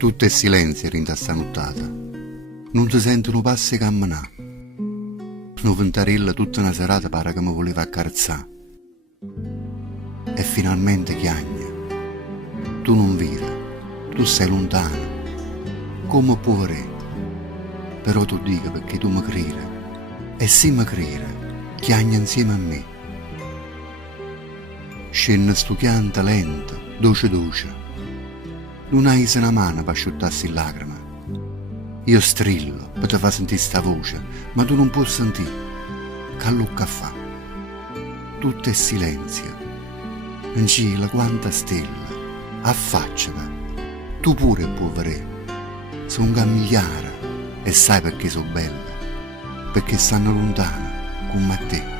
Tutto è silenzio rinta sta nottata. Non si sentono passi camminare. Non ventarella tutta una serata pare che mi voleva accarezzare. E finalmente chiagna. Tu non vedi, tu sei lontana, come povero. Però tu dica perché tu mi credi. E se mi credi, chiagna insieme a me. Scende sto chianto lento, dolce dolce. Non hai una mano per asciuttarsi le lacrime. Io strillo per te far sentire sta voce, ma tu non puoi sentire. Che lucca fa? Tutto è silenzio. In cielo quanta stella. Affacciati. Tu pure puoi vedere. Sono un camigliare e sai perché sono bella? Perché stanno lontana come a te.